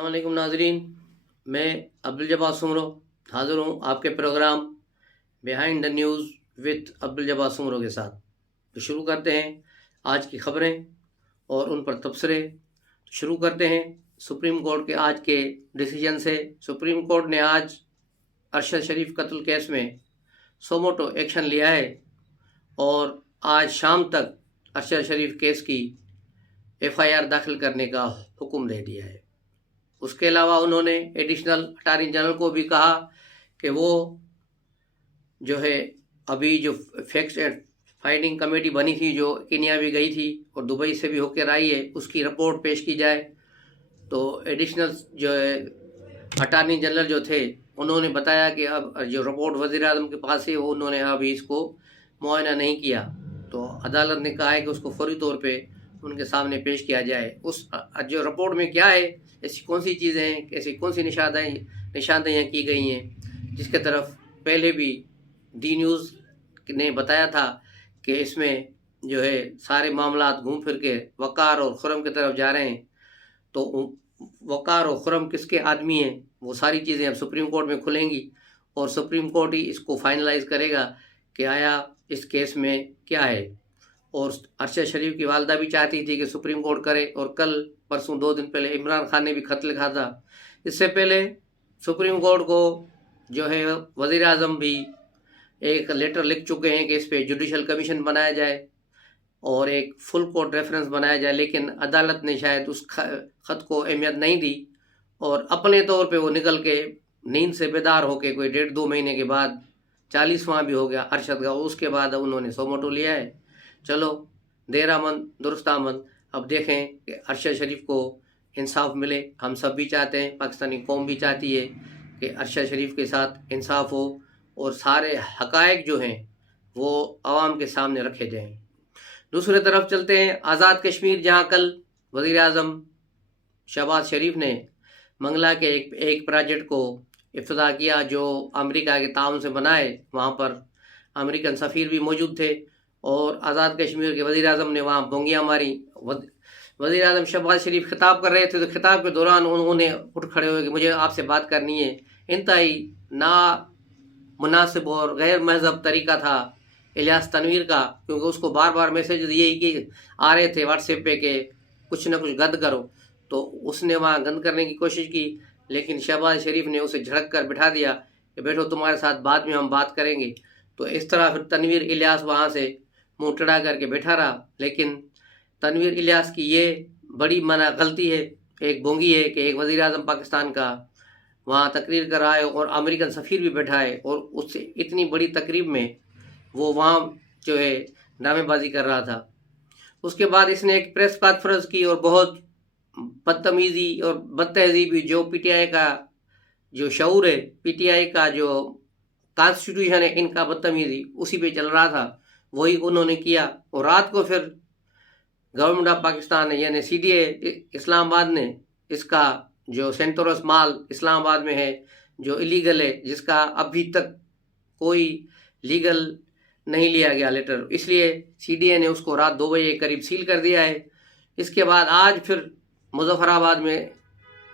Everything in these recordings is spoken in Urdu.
السلام علیکم ناظرین، میں عبدالجبار سمرو حاضر ہوں آپ کے programme behind the news with Abdul Jabbar Soomro کے ساتھ۔ تو شروع کرتے ہیں آج کی خبریں اور ان پر تبصرے۔ شروع کرتے ہیں سپریم کورٹ کے آج کے ڈیسیجن سے۔ سپریم کورٹ نے آج ارشد شریف قتل کیس میں سوموٹو ایکشن لیا ہے اور آج شام تک ارشد شریف کیس کی FIR داخل کرنے کا حکم دے دیا ہے۔ اس کے علاوہ انہوں نے ایڈیشنل اٹارنی جنرل کو بھی کہا کہ وہ جو ہے ابھی جو فیکٹس اینڈ فائنڈنگ کمیٹی بنی تھی جو کینیا بھی گئی تھی اور دبئی سے بھی ہو کر آئی ہے، اس کی رپورٹ پیش کی جائے۔ تو ایڈیشنل جو ہے اٹارنی جنرل جو تھے انہوں نے بتایا کہ اب جو رپورٹ وزیر اعظم کے پاس ہے وہ انہوں نے ابھی اس کو معائنہ نہیں کیا، تو عدالت نے کہا ہے کہ اس کو فوری طور پہ ان کے سامنے پیش کیا جائے۔ اس جو رپورٹ میں کیا ہے، ایسی کون سی چیزیں ہیں، ایسی کون سی نشاندہیاں کی گئی ہیں، جس کے طرف پہلے بھی دی نیوز نے بتایا تھا کہ اس میں جو ہے سارے معاملات گھوم پھر کے وقار اور خرم کی طرف جا رہے ہیں۔ تو وقار اور خرم کس کے آدمی ہیں، وہ ساری چیزیں اب سپریم کورٹ میں کھلیں گی اور سپریم کورٹ ہی اس کو فائنلائز کرے گا کہ آیا اس کیس میں کیا ہے۔ اور ارشد شریف کی والدہ بھی چاہتی تھی کہ سپریم کورٹ کرے، اور کل پرسوں 2 دن پہلے عمران خان نے بھی خط لکھا تھا۔ اس سے پہلے سپریم کورٹ کو جو ہے وزیر اعظم بھی ایک لیٹر لکھ چکے ہیں کہ اس پہ جوڈیشل کمیشن بنایا جائے اور ایک فل کورٹ ریفرنس بنایا جائے، لیکن عدالت نے شاید اس خط کو اہمیت نہیں دی اور اپنے طور پہ وہ نکل کے نیند سے بیدار ہو کے کوئی 1.5-2 مہینے کے بعد 40واں بھی ہو گیا ارشد کا، اس کے بعد انہوں نے سوموٹو لیا ہے۔ چلو دیر آمد درست آمد، اب دیکھیں کہ ارشد شریف کو انصاف ملے۔ ہم سب بھی چاہتے ہیں، پاکستانی قوم بھی چاہتی ہے کہ ارشد شریف کے ساتھ انصاف ہو اور سارے حقائق جو ہیں وہ عوام کے سامنے رکھے جائیں۔ دوسری طرف چلتے ہیں آزاد کشمیر، جہاں کل وزیر اعظم شہباز شریف نے منگلا کے ایک پروجیکٹ کو افتتاح کیا جو امریکہ کے تعاون سے بنا ہے۔ وہاں پر امریکن سفیر بھی موجود تھے اور آزاد کشمیر کے وزیر اعظم نے وہاں بونگیاں ماری۔ وزیر اعظم شہباز شریف خطاب کر رہے تھے تو خطاب کے دوران انہوں نے اٹھ کھڑے ہوئے کہ مجھے آپ سے بات کرنی ہے۔ انتہائی نامناسب اور غیر مہذب طریقہ تھا الیاس تنویر کا، کیونکہ اس کو بار بار میسیجز یہی کہ آ رہے تھے واٹس ایپ پہ کہ کچھ نہ کچھ گند کرو، تو اس نے وہاں گند کرنے کی کوشش کی، لیکن شہباز شریف نے اسے جھڑک کر بٹھا دیا کہ بیٹھو تمہارے ساتھ بعد میں ہم بات کریں گے۔ تو اس طرح پھر تنویر الیاس وہاں سے منہ ٹڑا کر کے بیٹھا رہا، لیکن تنویر الیاس کی یہ بڑی غلطی ہے، ایک بونگی ہے کہ ایک وزیر اعظم پاکستان کا وہاں تقریر کر رہا ہے اور امریکن سفیر بھی بیٹھا ہے، اور اس سے اتنی بڑی تقریب میں وہ وہاں جو ہے ڈرامے بازی کر رہا تھا۔ اس کے بعد اس نے ایک پریس کانفرنس کی اور بہت بدتمیزی اور بد تہذیبی، جو PTI کا جو شعور ہے، PTI کا جو کانسٹیٹیوشن ہے، ان کا بدتمیزی اسی پہ چل رہا تھا، وہی انہوں نے کیا۔ اور رات کو پھر گورنمنٹ آف پاکستان یعنی CDA اسلام آباد نے اس کا جو سینٹورس مال اسلام آباد میں ہے جو الیگل ہے، جس کا ابھی تک کوئی لیگل نہیں لیا گیا لیٹر، اس لیے CDA نے اس کو رات 2 بجے قریب سیل کر دیا ہے۔ اس کے بعد آج پھر مظفر آباد میں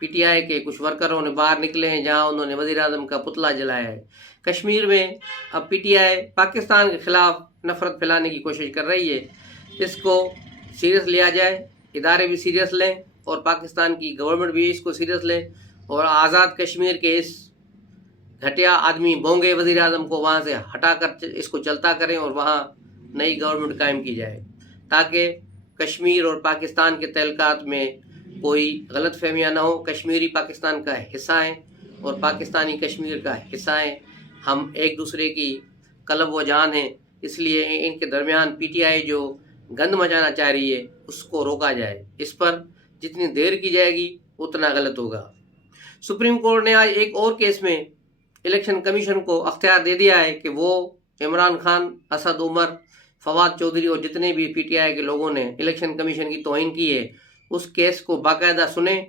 PTI کے کچھ ورکروں نے باہر نکلے ہیں، جہاں انہوں نے وزیر اعظم کا پتلا جلایا ہے۔ کشمیر میں اب PTI پاکستان کے خلاف نفرت پھیلانے کی کوشش کر رہی ہے، اس کو سیریس لیا جائے، ادارے بھی سیریس لیں اور پاکستان کی گورنمنٹ بھی اس کو سیریس لے، اور آزاد کشمیر کے اس گھٹیا آدمی بونگے وزیر اعظم کو وہاں سے ہٹا کر اس کو چلتا کریں اور وہاں نئی گورنمنٹ قائم کی جائے، تاکہ کشمیر اور پاکستان کے تعلقات میں کوئی غلط فہمیاں نہ ہو۔ کشمیری پاکستان کا حصہ ہیں اور پاکستانی کشمیر کا حصہ ہیں، ہم ایک دوسرے کی قلب و جان ہیں، اس لیے ان کے درمیان PTI جو گند مچانا چاہ رہی ہے اس کو روکا جائے۔ اس پر جتنی دیر کی جائے گی اتنا غلط ہوگا۔ سپریم کورٹ نے آج ایک اور کیس میں الیکشن کمیشن کو اختیار دے دیا ہے کہ وہ عمران خان، اسد عمر، فواد چودھری اور جتنے بھی PTI کے لوگوں نے الیکشن کمیشن کی توہین کی ہے اس کیس کو باقاعدہ سنیں،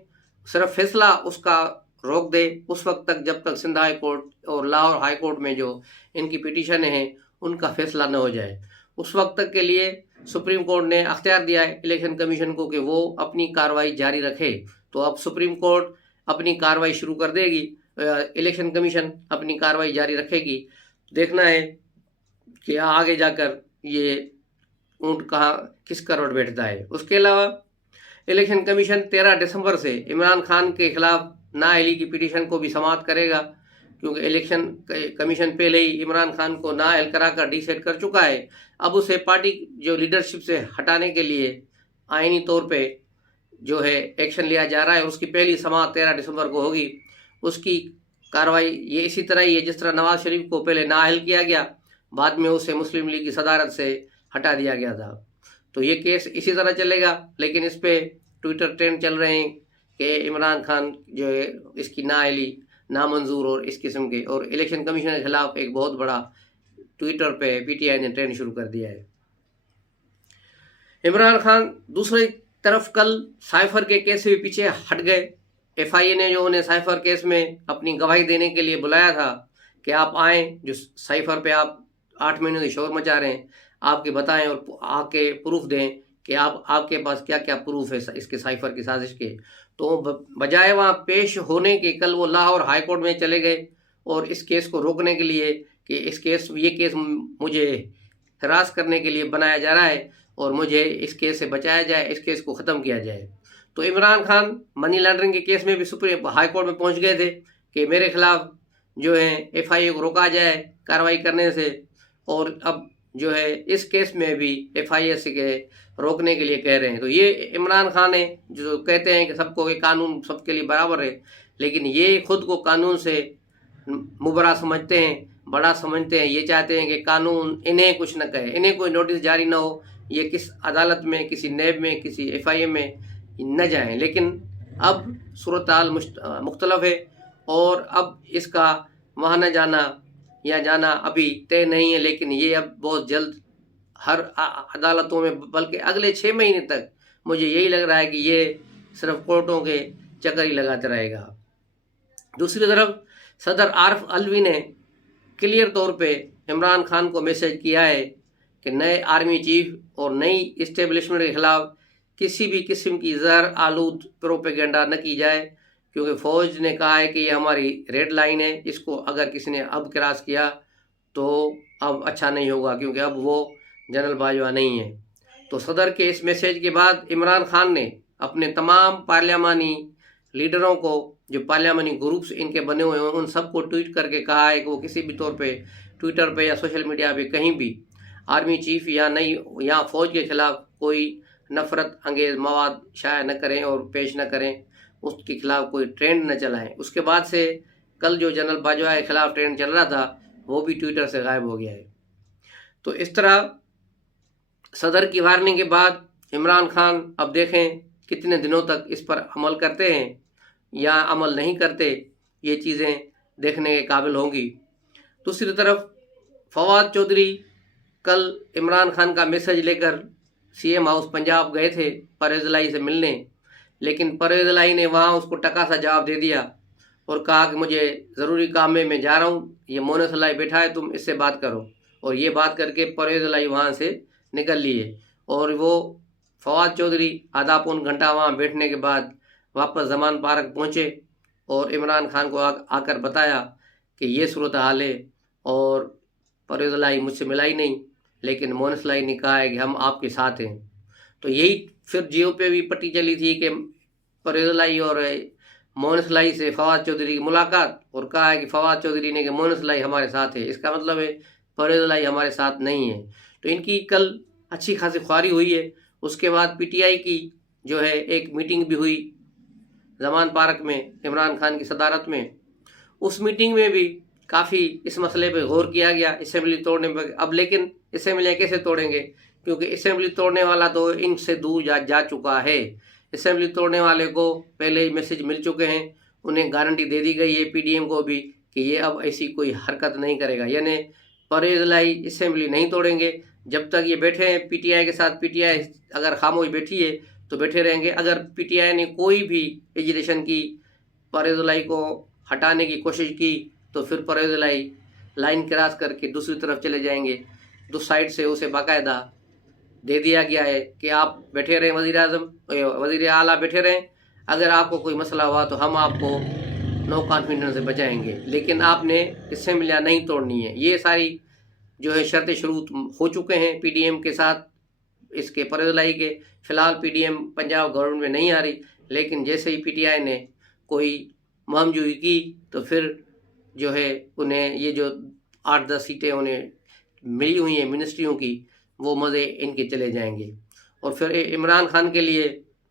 صرف فیصلہ اس کا روک دے اس وقت تک جب تک سندھ ہائی کورٹ اور لاہور ہائی کورٹ میں جو ان کی پٹیشن ہیں ان کا فیصلہ نہ ہو جائے۔ اس وقت تک کے لیے سپریم کورٹ نے اختیار دیا ہے الیکشن کمیشن کو کہ وہ اپنی کارروائی جاری رکھے۔ تو اب سپریم کورٹ اپنی کارروائی شروع کر دے گی، الیکشن کمیشن اپنی کارروائی جاری رکھے گی۔ دیکھنا ہے کہ آگے جا کر یہ اونٹ کہاں کس کروٹ بیٹھتا ہے۔ اس کے علاوہ الیکشن کمیشن 13 دسمبر سے عمران خان کے خلاف نااہلی کی پٹیشن کو بھی سماعت کرے گا، کیونکہ الیکشن کمیشن پہلے ہی عمران خان کو نااہل کرا کر ڈی سیٹ کر چکا ہے۔ اب اسے پارٹی جو لیڈرشپ سے ہٹانے کے لیے آئینی طور پہ جو ہے ایکشن لیا جا رہا ہے۔ اس کی پہلی سماعت 13 دسمبر کو ہوگی۔ اس کی کارروائی یہ اسی طرح ہی ہے جس طرح نواز شریف کو پہلے نااہل کیا گیا، بعد میں اسے مسلم لیگ کی صدارت سے ہٹا دیا گیا تھا، تو یہ کیس اسی طرح چلے گا۔ لیکن اس پہ ٹویٹر ٹرینڈ چل رہے ہیں کہ عمران خان جو ہے اس کی نااہلی نامنظور اور اس قسم کے، اور الیکشن کمیشن کے خلاف ایک بہت بڑا ٹویٹر پہ پی ٹی آئی نے ٹرینڈ شروع کر دیا ہے۔ عمران خان دوسری طرف کل سائفر کے کیس سے بھی پیچھے ہٹ گئے۔ ایف آئی اے نے جو انہیں سائفر کیس میں اپنی گواہی دینے کے لیے بلایا تھا کہ آپ آئیں، جو سائفر پہ آپ 8 مہینوں سے شور مچا رہے ہیں، آپ کے بتائیں اور آ کے پروف دیں کہ آپ کے پاس کیا کیا پروف ہے اس کے سائفر کی سازش کے۔ تو بجائے وہاں پیش ہونے کے کل وہ لاہور ہائی کورٹ میں چلے گئے، اور اس کیس کو روکنے کے لیے کہ یہ کیس مجھے ہراس کرنے کے لیے بنایا جا رہا ہے اور مجھے اس کیس سے بچایا جائے، اس کیس کو ختم کیا جائے۔ تو عمران خان منی لانڈرنگ کے کیس میں بھی سپریم ہائی کورٹ میں پہنچ گئے تھے کہ میرے خلاف جو ہے ایف آئی اے کو روکا جائے کارروائی کرنے سے، اور اب جو ہے اس کیس میں بھی ایف آئی اے سے روکنے کے لیے کہہ رہے ہیں۔ تو یہ عمران خان ہے جو کہتے ہیں کہ سب کو یہ قانون سب کے لیے برابر ہے، لیکن یہ خود کو قانون سے مبرا سمجھتے ہیں، بڑا سمجھتے ہیں۔ یہ چاہتے ہیں کہ قانون انہیں کچھ نہ کہے، انہیں کوئی نوٹس جاری نہ ہو، یہ کس عدالت میں، کسی نیب میں، کسی ایف آئی اے میں نہ جائیں۔ لیکن اب صورتحال مختلف ہے، اور اب اس کا وہاں نہ جانا یا جانا ابھی طے نہیں ہے، لیکن یہ اب بہت جلد ہر عدالتوں میں، بلکہ اگلے 6 مہینے تک مجھے یہی لگ رہا ہے کہ یہ صرف کورٹوں کے چکر ہی لگاتے رہے گا۔ دوسری طرف صدر عارف الوی نے کلیئر طور پہ عمران خان کو میسج کیا ہے کہ نئے آرمی چیف اور نئی اسٹیبلشمنٹ کے خلاف کسی بھی قسم کی زہر آلود پروپیگنڈا نہ کی جائے، کیونکہ فوج نے کہا ہے کہ یہ ہماری ریڈ لائن ہے، اس کو اگر کسی نے اب کراس کیا تو اب اچھا نہیں ہوگا، کیونکہ اب وہ جنرل باجوہ نہیں ہے۔ تو صدر کے اس میسیج کے بعد عمران خان نے اپنے تمام پارلیمانی لیڈروں کو، جو پارلیمانی گروپس ان کے بنے ہوئے ہیں، ان سب کو ٹویٹ کر کے کہا ہے کہ وہ کسی بھی طور پہ ٹویٹر پہ یا سوشل میڈیا پہ کہیں بھی آرمی چیف یا فوج کے خلاف کوئی نفرت انگیز مواد شائع نہ کریں اور پیش نہ کریں، اس کے خلاف کوئی ٹرینڈ نہ چلائیں۔ اس کے بعد سے کل جو جنرل باجوہ کے خلاف ٹرینڈ چل رہا تھا وہ بھی ٹویٹر سے غائب ہو گیا ہے۔ تو اس طرح صدر کی وارننگ کے بعد عمران خان اب دیکھیں کتنے دنوں تک اس پر عمل کرتے ہیں یا عمل نہیں کرتے، یہ چیزیں دیکھنے کے قابل ہوں گی۔ دوسری طرف فواد چودھری کل عمران خان کا میسج لے کر سی ایم ہاؤس پنجاب گئے تھے پرویز الہی سے ملنے، لیکن پرویز الہی نے وہاں اس کو ٹکا سا جواب دے دیا اور کہا کہ مجھے ضروری کام میں جا رہا ہوں، یہ مونس الہی بیٹھا ہے، تم اس سے بات کرو، اور یہ بات کر کے پرویز الہی وہاں سے نکل لیے، اور وہ فواد چودھری آدھا پون گھنٹہ وہاں بیٹھنے کے بعد واپس زمان پارک پہنچے اور عمران خان کو آ کر بتایا کہ یہ صورتحال ہے، اور پرویز الہی مجھ سے ملا ہی نہیں، لیکن مونس الہی نے کہا ہے کہ ہم آپ کے ساتھ ہیں۔ تو یہی پھر جیو پہ بھی پٹی چلی تھی کہ پرویز الہی اور مونس الہی سے فواد چودھری کی ملاقات، اور کہا ہے کہ فواد چودھری نے کہ مونس الہی ہمارے ساتھ ہے، اس کا مطلب ہے پرویز الہی ہمارے ساتھ نہیں ہے۔ تو ان کی کل اچھی خاصی خواری ہوئی ہے۔ اس کے بعد پی ٹی آئی کی جو ہے ایک میٹنگ بھی ہوئی زمان پارک میں عمران خان کی صدارت میں۔ اس میٹنگ میں بھی کافی اس مسئلے پہ غور کیا گیا، اسمبلی توڑنے پہ۔ اب لیکن اسمبلی کیسے توڑیں گے، کیونکہ اسمبلی توڑنے والا تو ان سے دور جا چکا ہے۔ اسمبلی توڑنے والے کو پہلے ہی میسج مل چکے ہیں، انہیں گارنٹی دے دی گئی ہے پی ڈی ایم کو بھی کہ یہ اب ایسی کوئی حرکت نہیں کرے گا، یعنی پرویز الہی اسمبلی نہیں توڑیں گے جب تک یہ بیٹھے ہیں پی ٹی آئی کے ساتھ۔ پی ٹی آئی اگر خاموش بیٹھی ہے تو بیٹھے رہیں گے، اگر پی ٹی آئی نے کوئی بھی ایجیٹیشن کی، پرویز الہی کو ہٹانے کی کوشش کی، تو پھر پرویز الہی لائن کراس کر کے دوسری طرف چلے جائیں گے۔ دو سائڈ سے اسے باقاعدہ دے دیا گیا ہے کہ آپ بیٹھے رہیں، وزیر اعظم وزیر اعلیٰ بیٹھے رہیں، اگر آپ کو کوئی مسئلہ ہوا تو ہم آپ کو نو کانفیڈنس سے بچائیں گے، لیکن آپ نے اسمبلیاں نہیں توڑنی ہے۔ یہ ساری جو ہے شرط شروط ہو چکے ہیں پی ڈی ایم کے ساتھ اس کے پرہیز لائی کے۔ فی الحال P D M Punjab government میں نہیں آ رہی، لیکن جیسے ہی پی ٹی آئی نے کوئی مہم جوئی کی تو پھر جو ہے انہیں یہ جو 8-10 سیٹیں انہیں ملی ہوئی ہیں منسٹریوں کی، وہ مزے ان کے چلے جائیں گے، اور پھر عمران خان کے لیے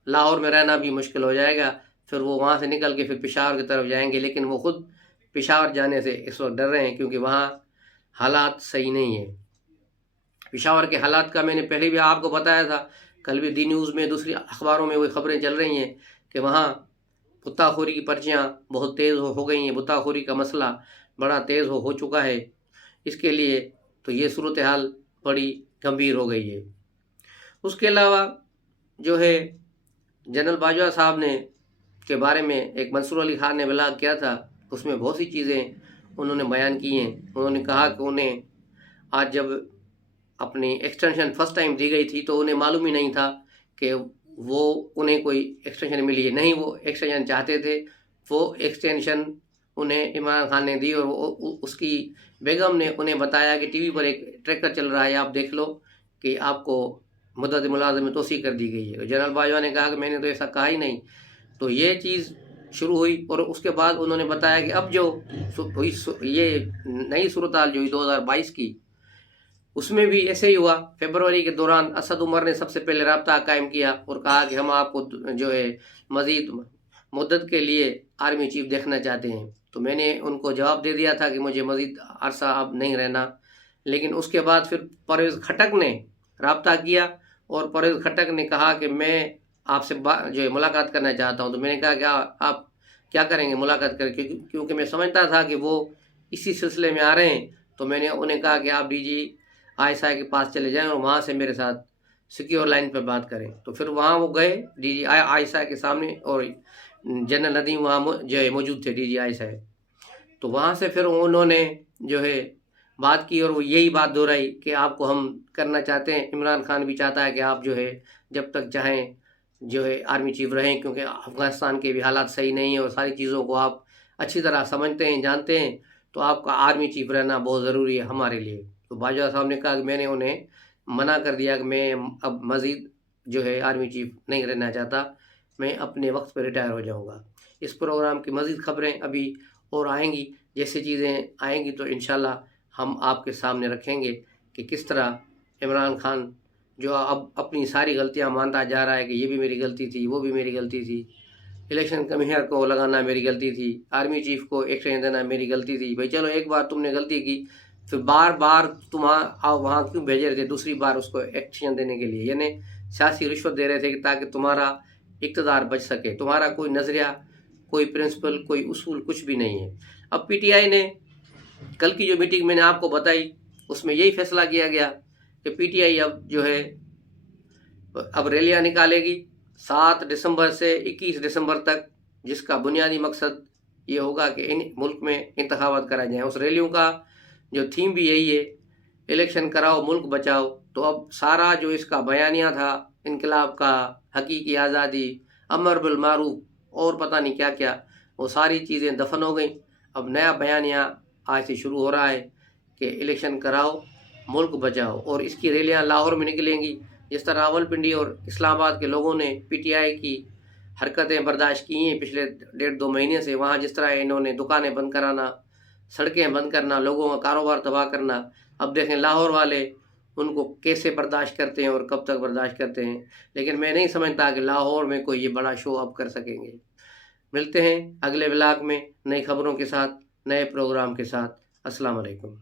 لاہور میں رہنا بھی مشکل ہو جائے گا۔ پھر وہ وہاں سے نکل کے پھر پشاور کی طرف جائیں گے، لیکن وہ خود پشاور جانے سے اس وقت ڈر رہے ہیں کیونکہ وہاں حالات صحیح نہیں ہیں۔ پشاور کے حالات کا میں نے پہلے بھی آپ کو بتایا تھا، کل بھی دی نیوز میں دوسری اخباروں میں وہ خبریں چل رہی ہیں کہ وہاں بتا خوری کی پرچیاں بہت تیز ہو گئی ہیں، بتا خوری کا مسئلہ بڑا تیز ہو چکا ہے۔ اس کے لیے تو یہ صورتحال بڑی گمبھیر ہو گئی ہے۔ اس کے علاوہ جو ہے جنرل باجوہ صاحب نے کے بارے میں ایک منصور علی خان نے بلاغ کیا تھا، اس میں بہت سی چیزیں انہوں نے بیان کی ہیں۔ انہوں نے کہا کہ انہیں آج جب اپنی ایکسٹینشن فرسٹ ٹائم دی گئی تھی تو انہیں معلوم ہی نہیں تھا کہ وہ انہیں کوئی ایکسٹینشن ملی ہے، نہیں وہ ایکسٹینشن چاہتے تھے۔ وہ ایکسٹینشن انہیں عمران خان نے دی، اور اس کی بیگم نے انہیں بتایا کہ ٹی وی پر ایک ٹریکر چل رہا ہے، آپ دیکھ لو کہ آپ کو مدت ملازمت میں توسیع کر دی گئی ہے۔ جنرل باجوہ نے کہا کہ میں نے تو ایسا کہا ہی نہیں۔ تو یہ چیز شروع ہوئی، اور اس کے بعد انہوں نے بتایا کہ اب جو یہ نئی صورتحال جو ہوئی 2022 کی، اس میں بھی ایسے ہی ہوا۔ فیبروری کے دوران اسد عمر نے سب سے پہلے رابطہ قائم کیا اور کہا کہ ہم آپ کو جو ہے مزید مدت کے لیے آرمی چیف دیکھنا چاہتے ہیں۔ تو میں نے ان کو جواب دے دیا تھا کہ مجھے مزید عرصہ اب نہیں رہنا، لیکن اس کے بعد پھر پرویز خٹک نے رابطہ کیا، اور پرویز خٹک نے کہا کہ میں آپ سے جو ہے ملاقات کرنا چاہتا ہوں۔ تو میں نے کہا کہ آپ کیا کریں گے ملاقات کر کے، کیونکہ میں سمجھتا تھا کہ وہ اسی سلسلے میں آ رہے ہیں۔ تو میں نے انہیں کہا کہ آپ ڈی جی عائشہ کے پاس چلے جائیں اور وہاں سے میرے ساتھ سیکیور لائن پر بات کریں۔ تو پھر وہاں وہ گئے ڈی جی عائشہ کے سامنے، اور جنرل ندیم وہاں جو ہے موجود تھے ڈی جی عائشہ۔ تو وہاں سے پھر انہوں نے جو ہے بات کی، اور وہ یہی بات دہرائی کہ آپ کو ہم کرنا چاہتے ہیں۔ عمران خان بھی چاہتا ہے کہ آپ جو ہے جب تک چاہیں جو ہے آرمی چیف رہیں، کیونکہ افغانستان کے بھی حالات صحیح نہیں ہیں اور ساری چیزوں کو آپ اچھی طرح سمجھتے ہیں، جانتے ہیں، تو آپ کا آرمی چیف رہنا بہت ضروری ہے ہمارے لیے۔ تو باجوہ صاحب نے کہا کہ میں نے انہیں منع کر دیا کہ میں اب مزید جو ہے آرمی چیف نہیں رہنا چاہتا، میں اپنے وقت پہ ریٹائر ہو جاؤں گا۔ اس پروگرام کی مزید خبریں ابھی اور آئیں گی، جیسے چیزیں آئیں گی تو انشاءاللہ ہم آپ کے سامنے رکھیں گے کہ کس طرح عمران خان جو اب اپنی ساری غلطیاں مانتا جا رہا ہے کہ یہ بھی میری غلطی تھی، وہ بھی میری غلطی تھی، الیکشن کمیشنر کو لگانا میری غلطی تھی، آرمی چیف کو ایکشن دینا میری غلطی تھی۔ بھائی چلو ایک بار تم نے غلطی کی، پھر بار بار تم وہاں کیوں بھیجے رہے تھے دوسری بار اس کو ایکشن دینے کے لیے؟ یعنی سیاسی رشوت دے رہے تھے کہ تاکہ تمہارا اقتدار بچ سکے، تمہارا کوئی نظریہ، کوئی پرنسپل، کوئی اصول کچھ بھی نہیں ہے۔ اب پی ٹی آئی نے کل کی جو میٹنگ میں نے آپ کو بتائی، اس میں یہی فیصلہ کیا گیا کہ پی ٹی آئی اب جو ہے اب ریلیاں نکالے گی 7 دسمبر سے 21 دسمبر تک، جس کا بنیادی مقصد یہ ہوگا کہ ان ملک میں انتخابات کرائے جائیں۔ اس ریلیوں کا جو تھیم بھی یہی ہے، الیکشن کراؤ ملک بچاؤ۔ تو اب سارا جو اس کا بیانیہ تھا، انقلاب کا، حقیقی آزادی، امر بالمعروف اور پتہ نہیں کیا کیا، وہ ساری چیزیں دفن ہو گئیں۔ اب نیا بیانیہ آج سے شروع ہو رہا ہے کہ الیکشن کراؤ ملک بچاؤ، اور اس کی ریلیاں لاہور میں نکلیں گی۔ جس طرح راولپنڈی اور اسلام آباد کے لوگوں نے پی ٹی آئی کی حرکتیں برداشت کی ہیں پچھلے 1.5-2 مہینے سے، وہاں جس طرح انہوں نے دکانیں بند کرانا، سڑکیں بند کرنا، لوگوں کا کاروبار تباہ کرنا، اب دیکھیں لاہور والے ان کو کیسے برداشت کرتے ہیں اور کب تک برداشت کرتے ہیں۔ لیکن میں نہیں سمجھتا کہ لاہور میں کوئی یہ بڑا شو اب کر سکیں گے۔ ملتے ہیں اگلے ولاگ میں نئی خبروں کے ساتھ، نئے پروگرام کے ساتھ۔ السلام علیکم۔